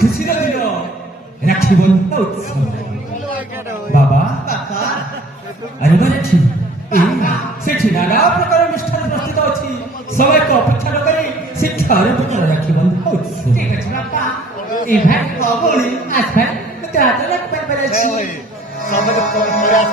खुशीर दिन राखी बंधन उत्सव बाबा अरे राखी सेठी नाना प्रकार मिष्ठान प्रस्तुत अच्छी समय को अपेक्षा न करी शिक्षार प्रकार राखी बंधन उत्सव ठीक है बापा ए भाई बाबूनी आज भाई तो आता लग पर पर अच्छी समझ प्रयास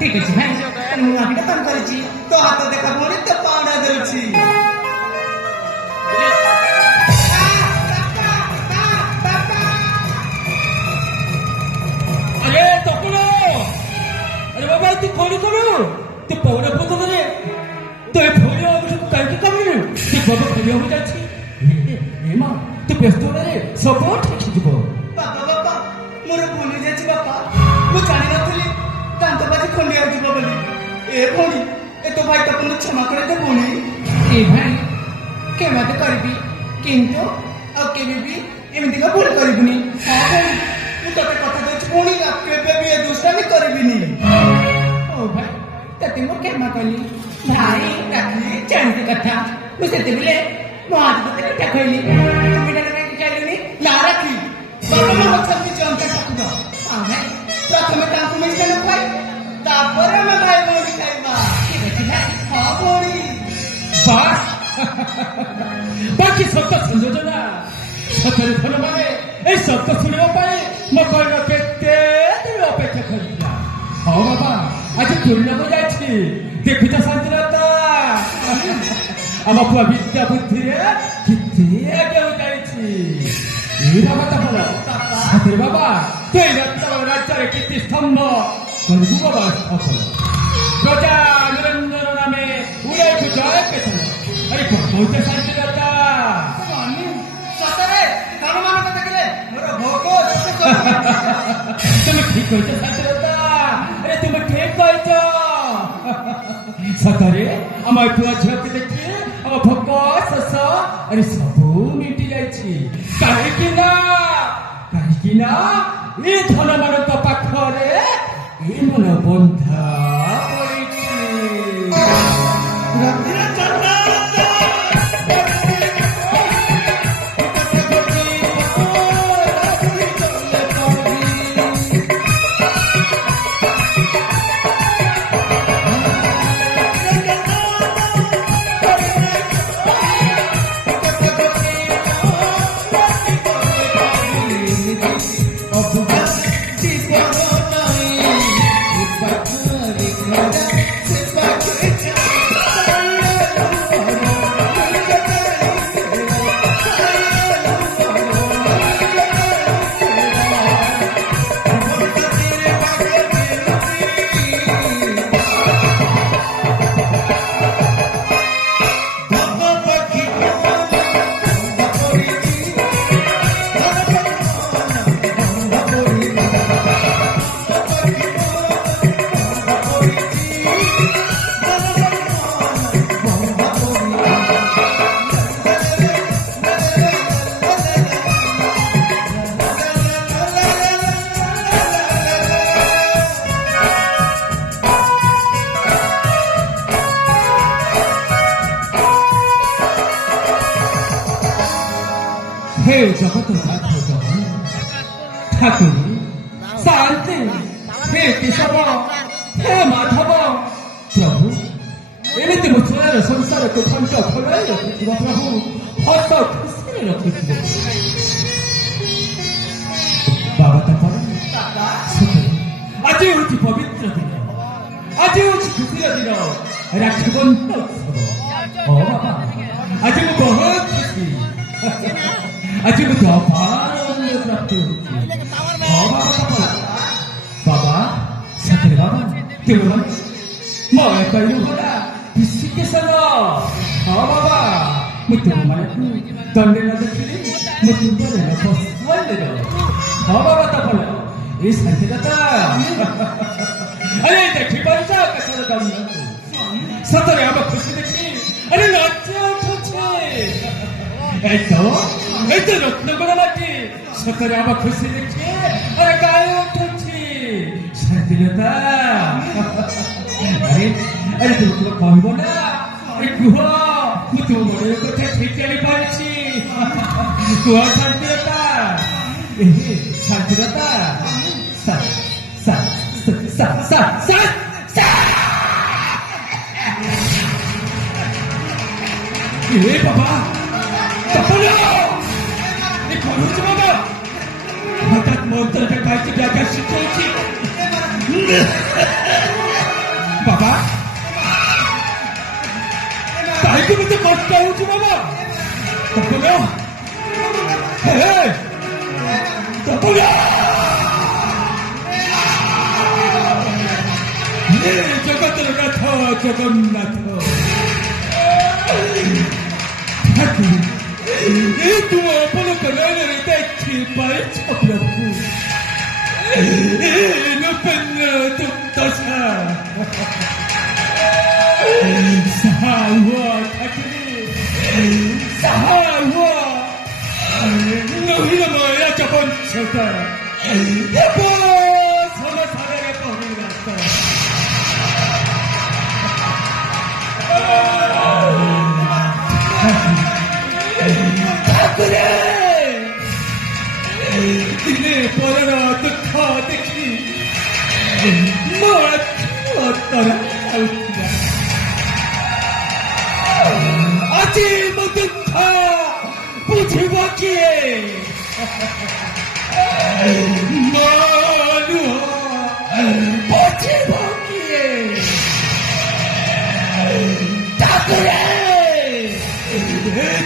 ठीक है भाई ମୁଁ ଆକିଟା କାମ କରିଛି तो हाथ देखा भोनी तो पावना देउछि अरे तकुलो अरे बाबा तू कोणी करू तू पौरा पदन रे तो ए भोली और काय के काम रे तू बाबा भोली हो जाछि ए मां तू व्यस्त रे सब ठीक जीवो बाबा बाबा मोर भूली जाछि बाबा मु जानि नथली दांत बाजी खंडिया जीव बोली ए भोनी ए तो भाई तपन क्षमा करे दे भोनी ए भाई के मत करबी किंतु आ केबे भी एमिति का भूल करबिनी हां भोनी मु तते कथा देछि भोनी आ केबे भी ए दुष्टामी करबिनी ओ भाई तते मो क्षमा करली भाई राखी जानती कथा मुझे बिले मो आज तते कथा कहली तुम बिना रे कहली ना राखी बाबा मो वचन की जानता सकदा हां भाई प्रथम ताकू में से न पाई तापर में भाई भोनी खाइबा ठीक है भाई हां भोनी बाकी सत्य संयोजना सତରେ ଭଲ ମାନେ এই ସତ୍ୟ ଶୁଣିବା ପାଇଁ ମୋ କହିଲ କେତେ ଦିନ ଅପେକ୍ଷା କରିଥିଲା ହଉ ବାବା ଆଜି ଦୁର୍ଲଭ ଯାଇଛି ଦେଖୁଛ ଶାନ୍ତିଲତା ଆମ ପୁଅ ବିଦ୍ୟା ବୁଦ୍ଧିରେ କେତେ ଆଗେଇ ଯାଇଛି এই বাবা তাহলে সাথে বাবা তুই রাজ্যের কীর্তি স্তম্ভ করবু বাবা সফল প্রজা নিরঞ্জন নামে উড়ে জয় পেছন अरे कौन शांतिलता सतरे कान मान कथा केले मोर भोको तुम ठीक कहते शांतिलता अरे तुम ठीक कहते सतरे हम पुआ झियो के देखी हम भोक शस अरे सब मिटी जाइछि काहेकि ना ए धन मान पाखरे ए मन बंधा पड़िछि रतिर चंदा जीवन नहीं हे जगतनाथ जगन ठाकुर शांति हे केशव हे माधव प्रभु एमती मुसलार संसार को घंट खोलाई रखिथिबा प्रभु हस खुशी रखिथिबा बाबा तपर आज होची पवित्र दिन आज होची खुशीर दिन राखी बंधन उत्सव ओ बाबा आज मैं बहुत खुशी आज मुझे अपार आनंद प्राप्त होती बाबा सतरे बाबा तेरा मैं कहीं बोला किसी के संग हाँ बाबा मैं तुम्हारे को दंडे न देखी मैं तुम्हारे न फंसवाल दे रहा हाँ बाबा तपला इस हंते जाता अरे देखी बंदा कैसा दम सतरे आप खुशी देखी अरे नाचे उठो ऐतो रत्न बड़ा लगी सतरे आप खुशी देखी अरे गाय उठो शांति लता अरे तुमको कहबो ना अरे कुह मु तुम बड़े कथा ठीक जानी पारछि कुह शांति लता शांति लता सा सा सा सा सा ए बाबा तपलो ए करूच बाबा हठात मंत्र के काची जागा शिखोची बाबा काहे मुझे कष्ट होची बाबा तपलो हे तपलो हे जगतर नाथ जगन्नाथ ये तुम अपन कल्याण देखी पाए प्रभु नपन्न तुम दशा सहा हुआ ठाकुरी सहा हुआ नहीं माया चपन छता ये बोस हम सारे के कहने रास्ता दिने पर दुख देखी आज मो दुख बुझब किए बुझब किए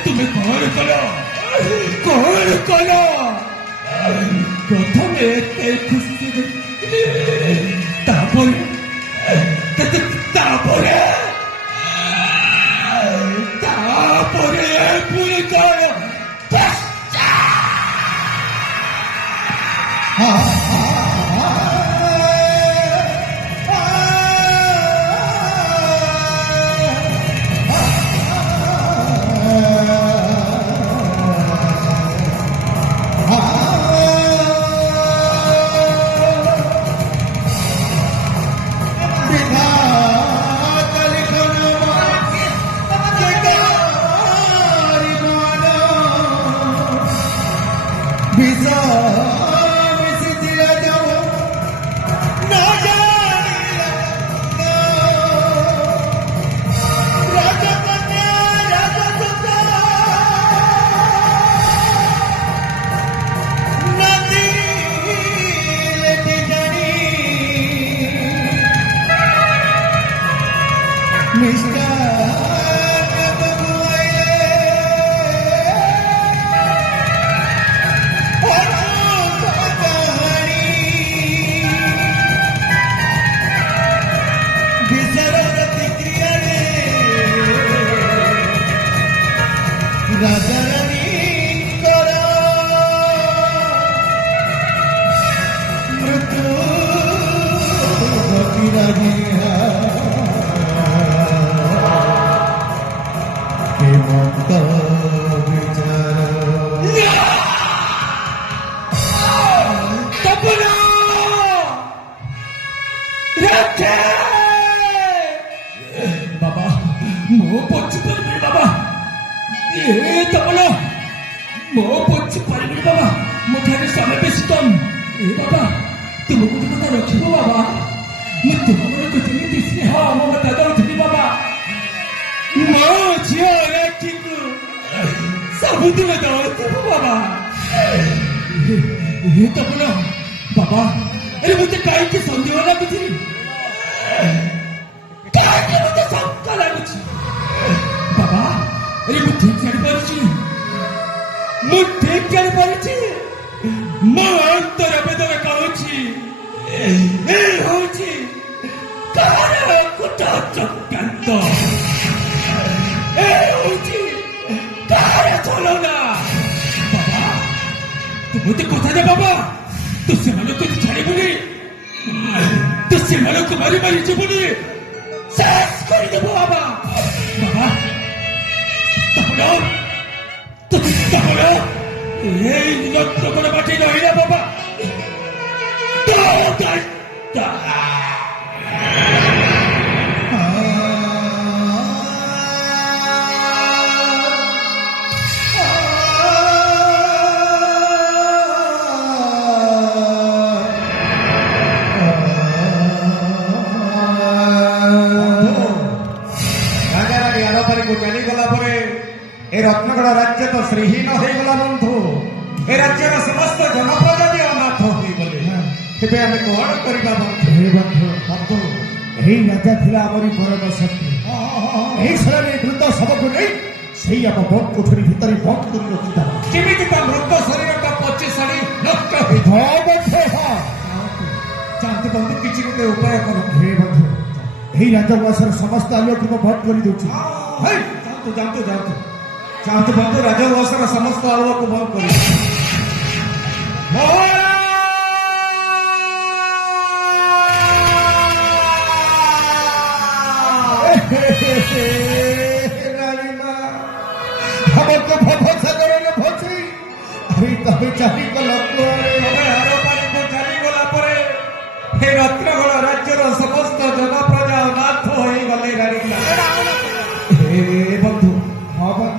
तुम्हें कौन करो प्रथम खुशी पुरी कौन बाबा मो पछ पर बाबा ये तपलो ମୋ ପୋଛି ପାରିବିନି ବାବା ମୋ ଠାରେ ସମୟ ବେଶୀ କମ୍ ଏ ବାବା ତୁମ ଗୋଟେ କଥା ରଖିବ ବାବା ମୁଁ ତୁମମାନଙ୍କୁ ଯେମିତି ସ୍ନେହ ମମତା ଦଉଥିଲି ବାବା ମୋ ଝିଅ ରାକ୍ଷୀକୁ ସବୁଦିନ ଦଉଥିବ ବାବା ଏ ତ ଭଲ ବାବା ଆରେ ମୋତେ କାହିଁକି ସନ୍ଦେହ ଲାଗୁଛି କାହିଁକି ମୋତେ ଶଙ୍କା ଲାଗୁଛି ବାବା ଆରେ ମୁଁ ଠିକ ଜାଣିପାରୁଛି ମୁଁ ଠିକ ଜାଣିପାରୁଛି ମୋ ଅନ୍ତର ବେଦନା କହୁଛି ଏ ହଉଛି କାହାର କୁଟ ଚକ୍ରାନ୍ତ ଏ ହଉଛି କାହାର ଛଳନା ବାବା ତୁ ମୋତେ କଥା ଦେ ବାବା ତୁ ସେମାନଙ୍କୁ ଛାଡ଼ିବୁନି ତୁ ସେମାନଙ୍କୁ ମାରି ମାରି ଯିବୁନି ଶେଷ କରିଦେବୁ ବାବା ବାବା ତାପରେ এই রক্তকোনা মাটি রহিলা বাবা ରାଜାରାଣୀ ଆରପାରିକୁ ଚାଲିଗଲା ପରେ ଏ ରତ୍ନଗଡ଼ ରାଜ୍ୟ ତ ଶ୍ରୀହୀନ ହେଇଗଲା ବନ୍ଧୁ ଏ ରାଜ୍ୟର ସମସ୍ତ ଜନପ୍ରଜା ବି ଅନାଥ ହୋଇଗଲେ ତେବେ ଆମେ କଣ କରିବା ବନ୍ଧୁ ହେ ବନ୍ଧୁ ବନ୍ଧୁ ଏହି ରାଜା ଥିଲା ଆମରି ପରମ ଶକ୍ତି ଏହି ଶୈଳୀ ବୃଦ୍ଧ ଶବକୁ ନେଇ ସେଇ ଆମ ବନ୍ଦ କୋଠରୀ ଭିତରେ ବନ୍ଦ କରି ରଖିଦେବା କେମିତି ତା ମୃତ ଶରୀରଟା ପଚି ସରି ନଷ୍ଟ ହୋଇଯିବ ଚାହାନ୍ତି ବନ୍ଧୁ କିଛି ଗୋଟେ ଉପାୟ କର ହେ ବନ୍ଧୁ ଏହି ରାଜବାସର ସମସ୍ତ ଆଲୋକକୁ ବନ୍ଦ କରି ଦେଉଛି ଯାଆନ୍ତୁ ଚାହାନ୍ତୁ ବନ୍ଧୁ ରାଜବଂଶର ସମସ୍ତ ଆଲୋକକୁ ବନ୍ଦ କରି রানীমা আমাকে ভবসাগরে ভসি আরে তবে চালিগল কুয়ারে ତମେ ଆରପାରିକୁ ଚାଲିଗଲା ପରେ ଏ ରତ୍ନଗଡ଼ ରାଜ୍ୟର ସମସ୍ତ ଜନପ୍ରଜା ଅନାଥ ହୋଇଗଲେ ରାଣୀମା ହେ ବନ୍ଧୁ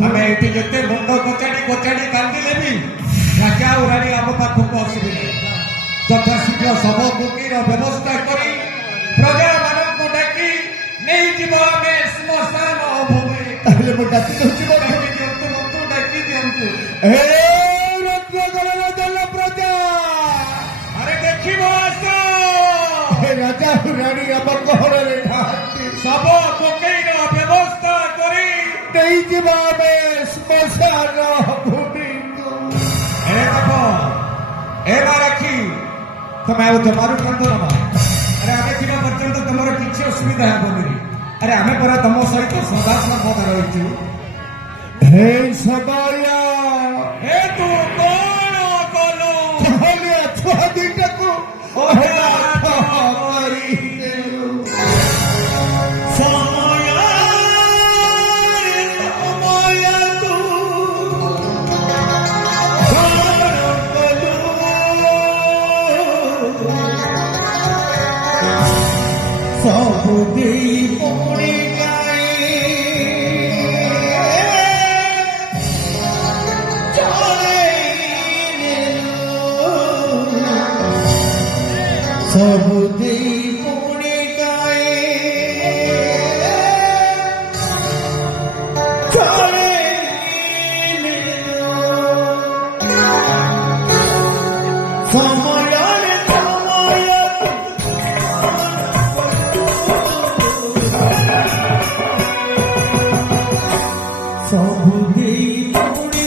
ଆମେ ଏଠି ଯେତେ ମୁଣ୍ଡ କଚାଡ଼ି କାନ୍ଦିଲେ ବି ରାଜା ଆଉ ରାଣୀ ଆମ ପାଖକୁ ଆସିବେ ଯଥାଶୀଘ୍ର ଶବ ମୁକ୍ତିର ବ୍ୟବସ୍ଥା କରି ପ୍ରଜାମାନଙ୍କୁ ଡାକି ନେଇଯିବ ଆମେ ଶ୍ମଶାନ ଭୂମି তাহলে ମୁଁ ଡାକି ଦଉଛି ଡାକି ଦିଅନ୍ତୁ ବନ୍ଧୁ ଡାକି ଦିଅନ୍ତୁ ଏ ରତ୍ନଗଡ଼ର ଜନ ପ୍ରଜା ଆରେ ଦେଖିବ ଆସ ଏ ରାଜା ରାଣୀ ଆମ ଗହଣରେ ନାହାନ୍ତି ଶବ ପକେଇର ବ୍ୟବସ୍ଥା କରି ନେଇଯିବା ଆମେ ଶ୍ମଶାନ ଭୂମିକୁ ଏ ଦେଖ ଏ ମା ରାକ୍ଷୀ ତମେ ଆଉ ଜମାରୁ କାନ୍ଦ ନବ ଆରେ ଆମେ ଥିବା ପର୍ଯ୍ୟନ୍ତ ତମର କିଛି ଅସୁବିଧା ହେବନି ଆରେ ଆମେ ପରା ତମ ସହିତ ସଦା ସର୍ବଦା ରହିଛୁ ହେ ସମୟ ଏ ତୁ କଣ କଲୁ ତାହେଲେ ଛୁଆ ଦିଟାକୁ ଅନାଥ କରିଦେଲୁ ସବୁ ଦେଇ ପୋଡ଼ି ଗାଈ ସବୁ ଦେଇ ପୋଡ଼ି ଗାଈ ସମୟରେ ସବୁ ଦେଇ ପୋଡ଼ି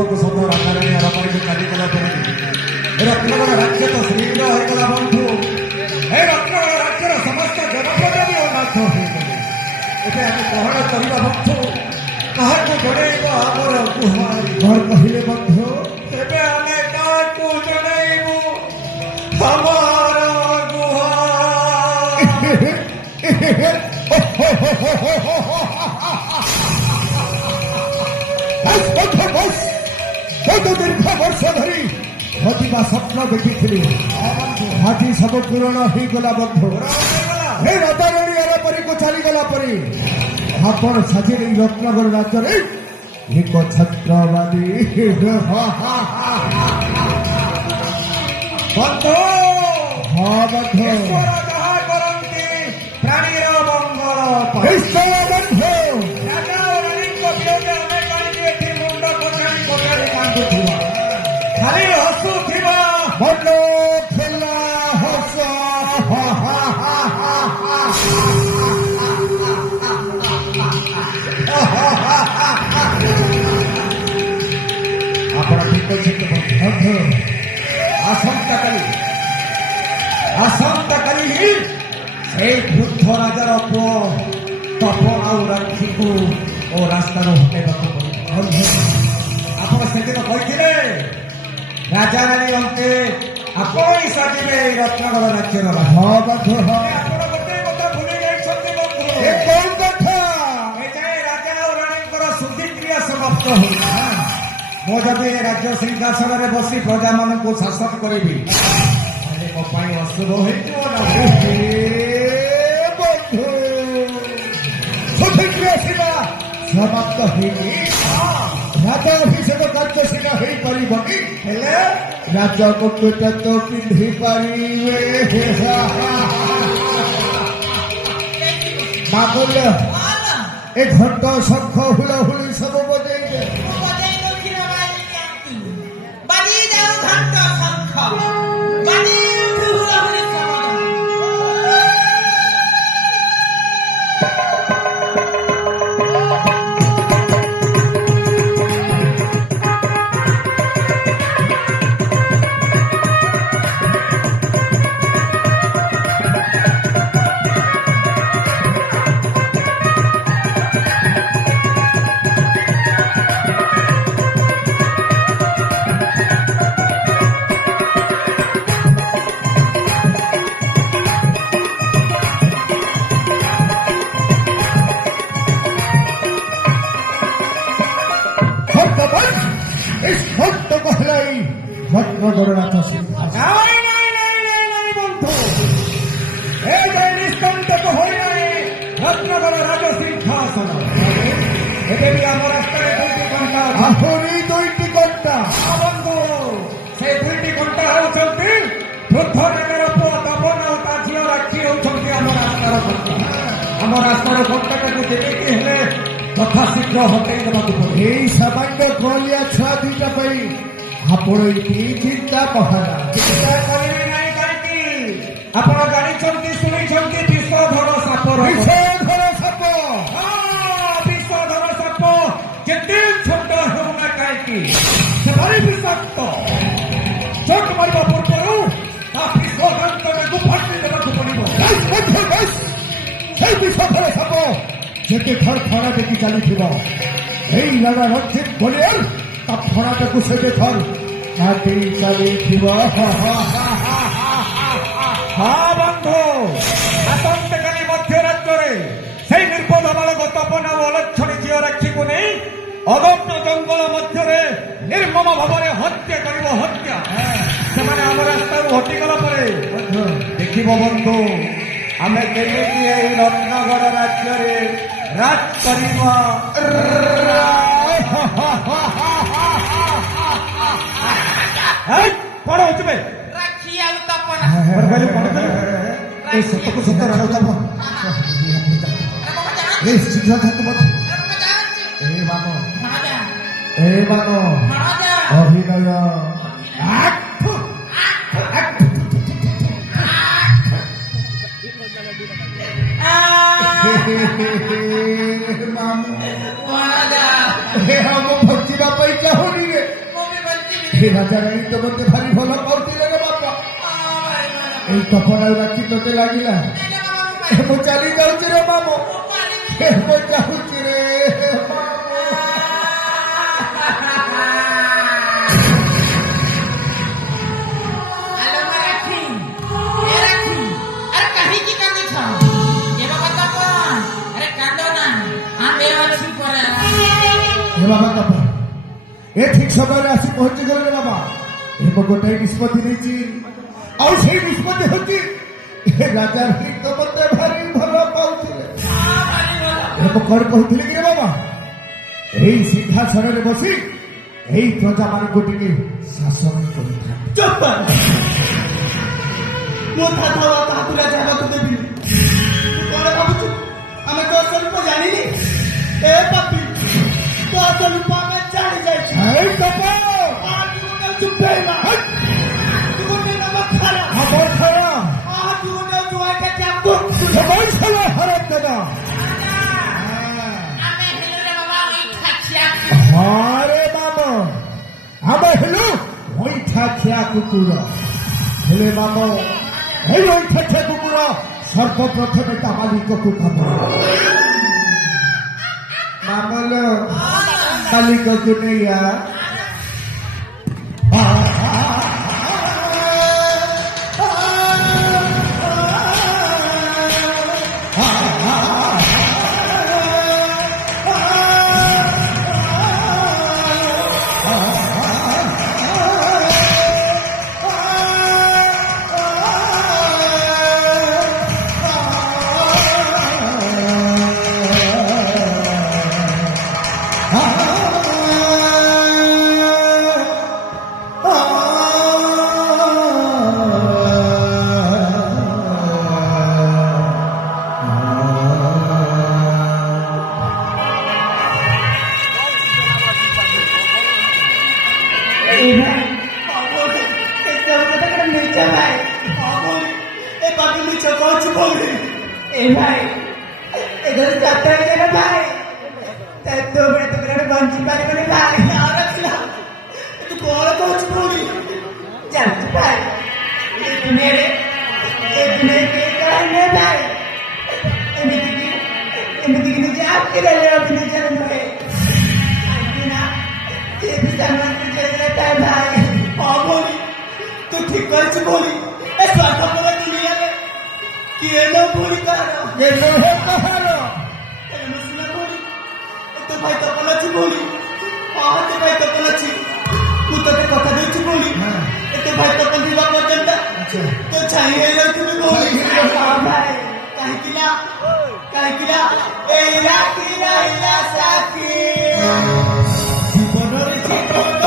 ସତକୁ ସତ ରାଜାରାଣୀ ଆରପାରିକୁ ଚାଲିଗଲା ପରେ ରତ୍ନଗଡ଼ ରାଜ୍ୟ ତ ଶ୍ରୀର ହୋଇଗଲା ବନ୍ଧୁ। ଏ ରତ୍ନଗଡ଼ ରାଜ୍ୟର ସମସ୍ତ ଜନପ୍ରଜା ବି ଅନାଥ ହୋଇଗଲେ। ଏବେ ଆମେ ଗ୍ରହଣ କରିବା ବନ୍ଧୁ, କାହାକୁ ଜଣେଇବ ଆମର ଗୁହାରି? କଣ କହିଲେ ବନ୍ଧୁ? ଏବେ ଆମେ କାହାକୁ ଜଣେଇବୁ ଆମର ଗୁହାରି? ଦୀର୍ଘ ବର୍ଷ ଧରି ଘଟିବା ସ୍ୱପ୍ନ ଦେଖିଥିଲି, ଆଜି ସବୁ ପୂରଣ ହେଇଗଲା ବନ୍ଧୁ। ଏ ରତାରଣୀ ଆରପାରିକୁ ଚାଲିଗଲା ପରେ ଆପଣ ସାଜିଲେ ଏଇ ରତ୍ନଗର ରାଜ୍ୟରେ ଏକ ଛତ୍ରବାଦୀ। ବନ୍ଧୁ, ହଁ ବନ୍ଧୁ, ଈଶ୍ୱର ଯାହା କରନ୍ତି ପ୍ରାଣୀର ମଙ୍ଗଳ ପାଇଁ। ନିଶ୍ଚୟ ବନ୍ଧୁ। ରାଜା ଓ ରାଣୀଙ୍କ ବିରୋଧରେ ଆମେ କାହିଁକି ଏଠି ମୁଣ୍ଡ କଚାଡ଼ି କଚାଡ଼ି କାନ୍ଦୁଥିବା, ଖାଲି ହସୁଥିବା? ମନ ଖୋଲା ହସ। ଆପଣ ଠିକ ଅଛନ୍ତି ବନ୍ଧୁ। ଆସନ୍ତାକାଲି ହିଁ ସେଇ ବୃଦ୍ଧ ରାଜାର ପୁଅ ତପନ ଆଉ ରାକ୍ଷୀକୁ ଓ ରାସ୍ତାରୁ ହଟେଇବାକୁ ପଡ଼ିବ। ଆପଣ ସେଦିନ କହିଥିଲେ ରାଜା ରାଣୀ ଅନ୍ତେ ଆପଣ ହିଁ ସାଜିବେ ଏଇ ରତ୍ନଗଡ଼ ରାଜ୍ୟର ରାଜା। ହଁ ବନ୍ଧୁ, ହଁ। ଆପଣ ଗୋଟେ କଥା ଭୁଲି ଯାଇଛନ୍ତି ବନ୍ଧୁ। ଏ କୋଉ କଥା? ଏଯାଏ ରାଜା ଆଉ ରାଣୀଙ୍କର ଶୁଦ୍ଧିକ୍ରିୟା ସମାପ୍ତ ହୋଇନା। ମୁଁ ଯଦି ଏ ରାଜ୍ୟ ସିଂହାସନରେ ବସି ପ୍ରଜାମାନଙ୍କୁ ଶାସନ କରିବି, ତାହେଲେ ମୋ ପାଇଁ ଅଶୁଭ ହେଇଯିବ ନା? ଏ ବନ୍ଧୁ, ଶୁଦ୍ଧିକ୍ରିୟା ସିନା ସମାପ୍ତ ହେଇନି, ରାଜା ଅଭିଷେକ କାର୍ଯ୍ୟ ସିନା ହେଇପାରିବନି, ହେଲେ ରାଜ ମୁକୁଟ ତ ପିନ୍ଧି ପାରିବେ। ମାମୁଲ ଏ ଘଣ୍ଟ ଶଙ୍ଖ ହୁଳହୁଳି ସବୁ ବଜେଇବେ। রত্নগড়নাথ সিংহাসন নাই বন্ধু, এই যে নিষ্কণ্টক হই নাই রত্নগড় রাজ সিংহাসন। ଏବେ ବି ଆମ ରାସ୍ତାରେ 2ଟି ଘଣ୍ଟା ଅଛି। ଆହୁରି 2ଟି ଘଣ୍ଟା। ବନ୍ଧୁ, ସେ 2ଟି ଘଣ୍ଟା ହେଉଛନ୍ତି ବୃଦ୍ଧ ରାଜାର ପୁଅ ତପନ ଓ ତା ଝିଅ ରାକ୍ଷୀ ହେଉଛନ୍ତି ଆମ ରାସ୍ତାର ଘଣ୍ଟା। ଆମ ରାସ୍ତାର ଘଣ୍ଟାଟାକୁ ଯେମିତି ହେଲେ ଯଥାଶୀଘ୍ର ହଟେଇ ଦେବାକୁ ପଡ଼ିବ। এই সামান্য কলিয়া ছুয়া 2টা ପାଇଁ ଆପଣ ଏଠି ଚିନ୍ତା ପହରା। ଚିନ୍ତା କରିବେ ନାହିଁ କାହିଁକି? ଆପଣ ଜାଣିଛନ୍ତି ଶୁଣିଛନ୍ତି ବିଷଧର ସାପର ବିଷଧର ସାପ। ବିଷଧର ସାପ ଯେତେ ଛୋଟ ହେଉନା କାହିଁକି ସେ ଭାରି ବିଷାକ୍ତ। ଚୋଟ ମାରିବା ପୂର୍ବରୁ ତା ବିଷ ଦାନ୍ତଟାକୁ ଫାଟି ଦେବାକୁ ପଡ଼ିବ। সেই বিষধরে সাপ যেতে ধর ফଣା দেখি চালিଥିବ এই ଲଗା ରଞ୍ଜିତ ବଳିଆର ତା ଫଣାଟାକୁ ସେଠି ଧର କାଟି ଚାଲିଥିବ ହଁ ବନ୍ଧୁ ଆସନ୍ତାକାଲି ମଧ୍ୟରାତ୍ରରେ ସେଇ ନିର୍ବୋଧ ବାଳକ ତପନ ଓ ଅଲକ୍ଷଣୀ ଝିଅ ରାକ୍ଷୀକୁ ନେଇ ଅଗମ୍ୟ ଜଙ୍ଗଲ ମଧ୍ୟରେ ନିର୍ମମ ଭାବରେ ହତ୍ୟା କରିବ ହତ୍ୟା ସେମାନେ ଆମ ରାସ୍ତାରୁ ହଟିଗଲା ପରେ ଦେଖିବ ବନ୍ଧୁ ଆମେ କେମିତି ଏଇ ରତ୍ନଗଡ଼ ରାଜ୍ୟରେ ରାଜ କରିବା କଣ ହଉଛି ବେ ରାକ୍ଷୀ ଆଉ ତପନ କହିଲୁ କଣ କହିଲୁ এই সত্যକୁ ସତ୍ୟ ରାଣ যাব এই ଶୀଘ୍ର ଥାକୁ ମଧ୍ୟ ଏ ମାନ ଅଭିନୟ ଆଠୁ ଆମ ଭଜିବା ପାଇଁ ଚାହୁଁନି ରେ ଏ ରାଜା ରାଣୀ ତ ମତେ ଭାରି ଭଲ ପାଉଥିଲେ ରେ ବାପା এই তপন ଆଉ ରାକ୍ଷୀ ତତେ ଲାଗିଲା ମୁଁ ଚାଲି ଯାଉଛି ରେ ମାମୁ ମୁଁ ଯାଉଛି ରେ हे बाबा तपन ए ठीक समय आसी पहुंची गले रे बाबा ए मो गोटे निष्पत्ति नेची ଆଉ ସେଇ ନିଷ୍ପତ୍ତି ହେଉଛି ଏ ରାଜା ରାଣୀ ତ ମତେ ଭାରି ଭଲ ପାଉଥିଲେ ମୁଁ କଣ କହୁଥିଲି କି ରେ ବାବା ଏଇ ସିଂହାସନରେ ବସି ଏଇ ପ୍ରଜାମାନଙ୍କୁ ଟିକେ ଶାସନ କରିଥାଏ ଚୁପ ମୋ ତାହାକୁ ରାଜା ହେବାକୁ ଦେବିନି ତୁ କଣ ଭାବୁଛୁ ଆମେ ତୋ ସ୍ୱରୂପ ଜାଣିନି ଏ ପାପି ତୋ ସ୍ୱରୂପ ଆମେ ଜାଣି ଯାଇଛୁ ଏଇ ତପ ଚୁପ ହେଇମା আমার ছাড়া চুপ সবাই ছাড়া হারাম দাদা আরে মামা আমরা হেলু ওইঠা খিয়া কুকুর হেলে মামা এই ওইঠা খিয়া কুকুর সর্বপ্রথমে তা মালিকକୁ খাব মামল মালিকକୁ নেইয়া तू ठीक कर बोली ए स्वार्थपर दुनिया रे किए न भूल कर ये लोहे कहारो मुसला बोली तो भाई तो पलची बोली हां तो भाई तो पलची तू तो কথা দেছি बोली तो भाई तो पंदिला पर्यंत तो छाई हे तुम्ही बोली भाई काहे किला ए राखी राहिला साथी জীবনের জীবন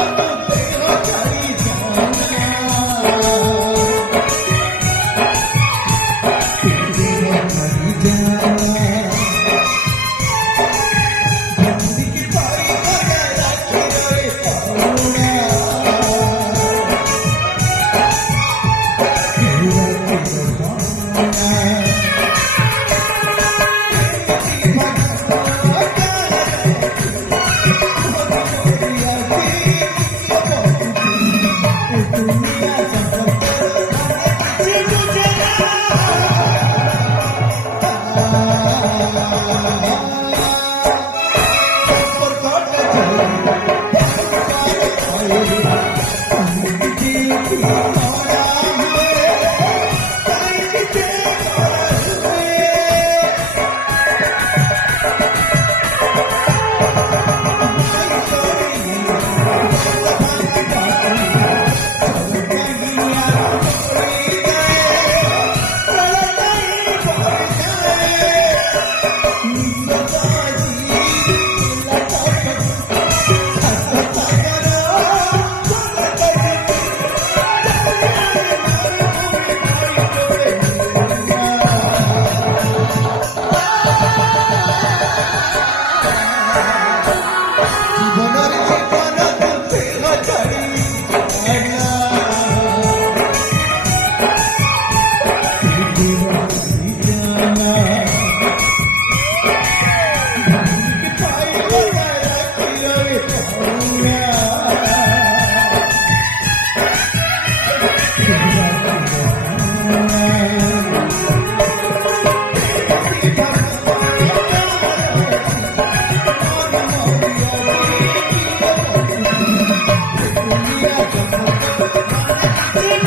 ସେ